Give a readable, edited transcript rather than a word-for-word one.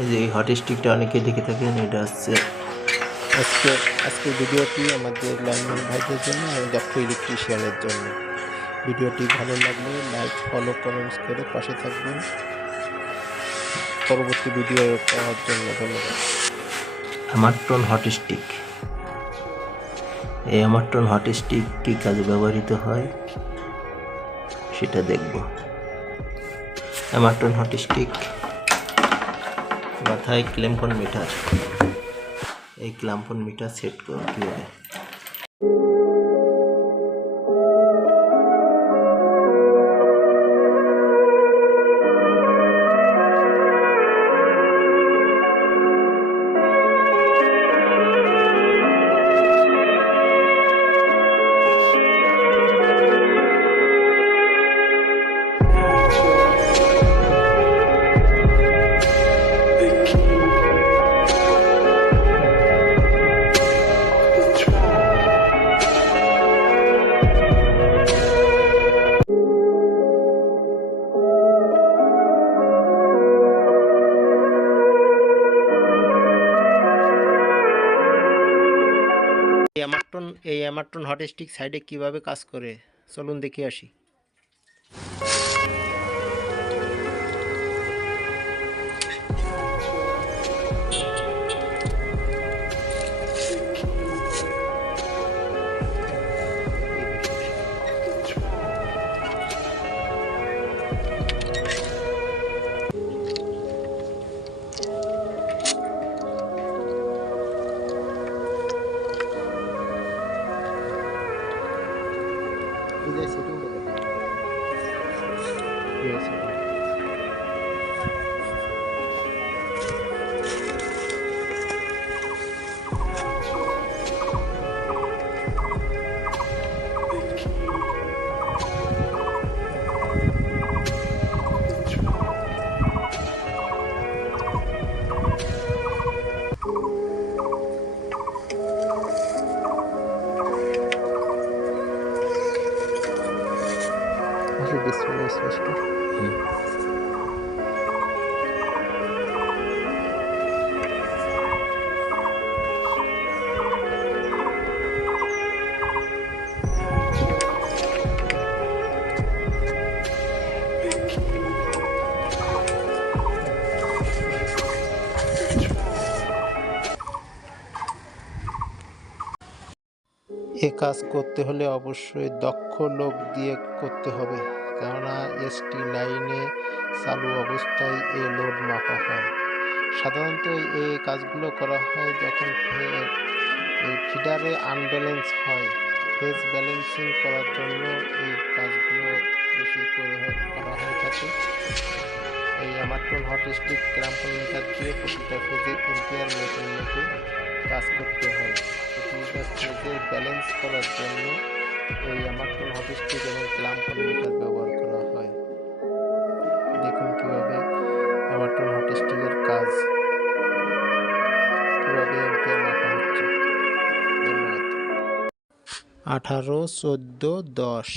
এই যে হট স্টিকটা অনেকে দেখে থাকেন, এটা হচ্ছে আজকের ভিডিওটি আমাদের লাইনম্যান ভাইদের জন্য এবং দক্ষ ইলেকট্রিশিয়ানের জন্য। ভিডিওটি ভালো লাগলে লাইক, ফলো, কমেন্টস করে পাশে থাকবেন পরবর্তী ভিডিও পাওয়ার জন্য। ধন্যবাদ। হ্যামারটন হট স্টিক। এই হ্যামারটন হট স্টিক কী কাজে ব্যবহৃত হয় সেটা দেখব। হ্যামারটন হট স্টিক মাথায় ক্ল্যাম্পন মিটার। এই ক্ল্যাম্পন মিটার সেট করুন কীভাবে। এই হ্যামারটন হট স্টিক সাইডে কিভাবে কাজ করে চলুন দেখে আসি। ডিসপ্লে স্পষ্ট। এ কাজ করতে হলে অবশ্যই দক্ষ লোক দিয়ে করতে হবে, কেননা এসটি লাইনে চালু অবস্থায় এই লোড মাপা হয়। সাধারণত এই কাজগুলো করা হয় যখন এই ফিডারে আনব্যালেন্স হয়। ফেজ ব্যালেন্সিং করার জন্য এই কাজগুলো বেশি করা হয়ে থাকে। এই হ্যামারটন হট স্টিক ক্ল্যাম্পন মিটার দিয়ে প্রতিটা ফেজে এম্পিয়ার মিটার মেপে কাজ করতে হয়। প্রতিটা ফেজের ব্যালেন্স করার জন্য এই হ্যামারটন হট স্টিক এবং ক্ল্যাম্পন মিটার ব্যবহার করা হয়। দেখুন কিভাবে হ্যামারটন হট স্টিকের কাজ, কিভাবে এম্পিয়ার মাপা হচ্ছে। ধন্যবাদ। 18, 14, 10